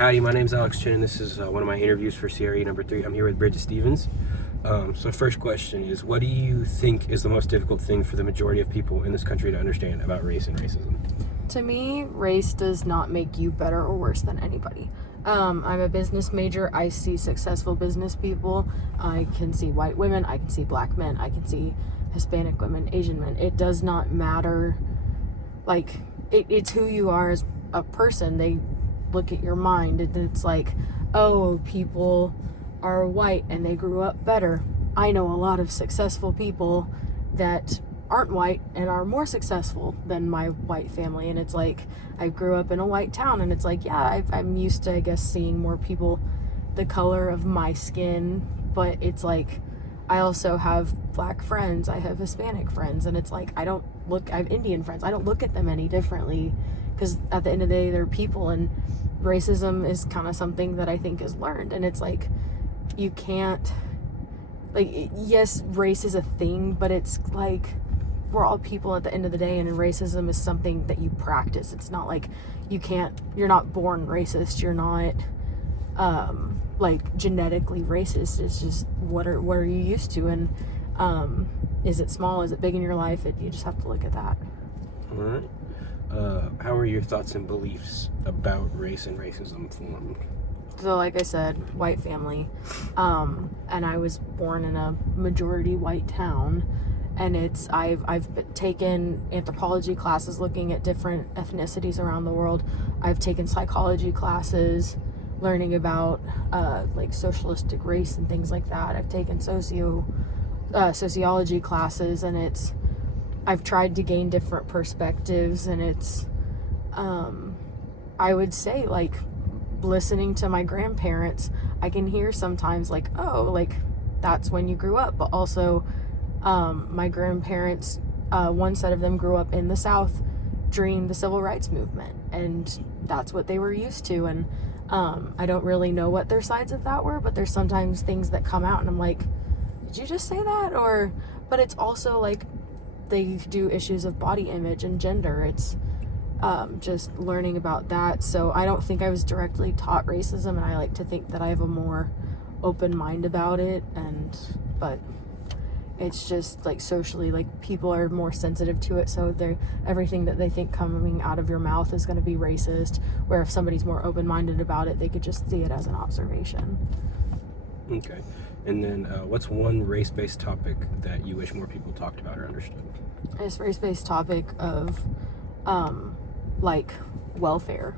Howdy, my name's Alex Chin, and this is one of my interviews for CRE number 3. I'm here with Bridget Stevens. So first question is, what do you think is the most difficult thing for the majority of people in this country to understand about race and racism? To me, race does not make you better or worse than anybody. I'm a business major. I see successful business people. I can see white women. I can see black men. I can see Hispanic women, Asian men. It does not matter. Like, it's who you are as a person. They look at your mind, and it's like, oh, people are white and they grew up better. I know a lot of successful people that aren't white and are more successful than my white family, and it's like, I grew up in a white town, and it's like, yeah, I'm used to, I guess, seeing more people the color of my skin, but it's like, I also have black friends, I have Hispanic friends, and it's like, I have Indian friends, I don't look at them any differently, because at the end of the day, they're people, and racism is kind of something that I think is learned, and it's like, you can't, like, yes, race is a thing, but it's like, we're all people at the end of the day, and racism is something that you practice. It's not like you're not born racist, you're not like genetically racist. It's just what are you used to, and is it small, is it big in your life? You just have to look at that. All right. How are your thoughts and beliefs about race and racism formed? So like I said, white family, and I was born in a majority white town, and I've taken anthropology classes looking at different ethnicities around the world. I've taken psychology classes learning about like socialistic race and things like that. I've taken sociology classes, and I've tried to gain different perspectives, and I would say, like, listening to my grandparents, I can hear sometimes like, oh, like, that's when you grew up, but also my grandparents, one set of them grew up in the South during the civil rights movement, and that's what they were used to, and I don't really know what their sides of that were, but there's sometimes things that come out and I'm like, did you just say that? But it's also like, they do issues of body image and gender. It's just learning about that. So I don't think I was directly taught racism, and I like to think that I have a more open mind about it, but it's just like socially, like, people are more sensitive to it, so everything that they think coming out of your mouth is going to be racist, where if somebody's more open-minded about it, they could just see it as an observation. Okay. And then what's one race-based topic that you wish more people talked about or understood? This race-based topic of like welfare,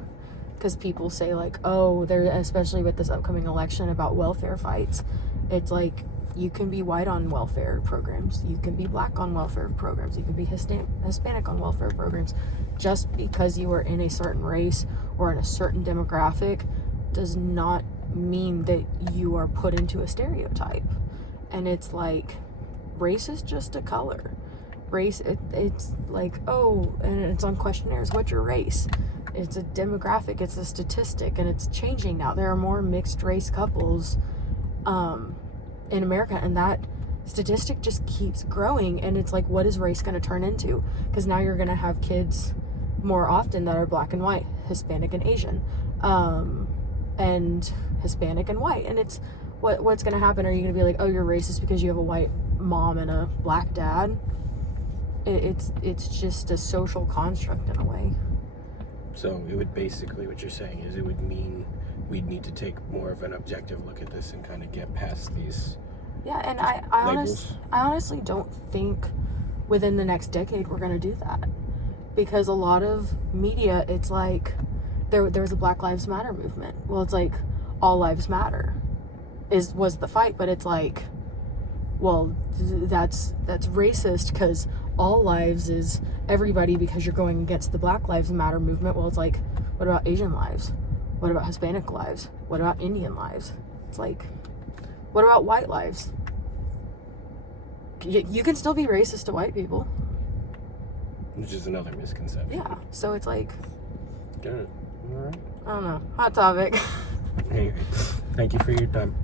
because people say like, oh, especially with this upcoming election about welfare fights, it's like, you can be white on welfare programs, you can be black on welfare programs, you can be Hispanic on welfare programs. Just because you are in a certain race or in a certain demographic does not mean that you are put into a stereotype. And it's like, race is just a color. Race, it's like, oh, and it's on questionnaires, what's your race? It's a demographic, it's a statistic, and it's changing now. There are more mixed race couples in America, and that statistic just keeps growing, and it's like, what is race going to turn into? Because now you're going to have kids more often that are black and white, Hispanic and Asian, and Hispanic and white, and it's what's going to happen? Are you going to be like, oh, you're racist because you have a white mom and a black dad? It's just a social construct in a way. So it would basically, what you're saying is, it would mean we'd need to take more of an objective look at this and kind of get past these. Yeah, and I honestly don't think within the next decade we're going to do that, because a lot of media, it's like, there was a Black Lives Matter movement. Well, it's like, all lives matter was the fight, but it's like, well, that's racist, because all lives is everybody, because you're going against the Black Lives Matter movement. Well, it's like, what about Asian lives? What about Hispanic lives? What about Indian lives? It's like, what about white lives? You can still be racist to white people. Which is another misconception. Yeah, so it's like, Got it. All right. I don't know, hot topic. Anyway, thank you for your time.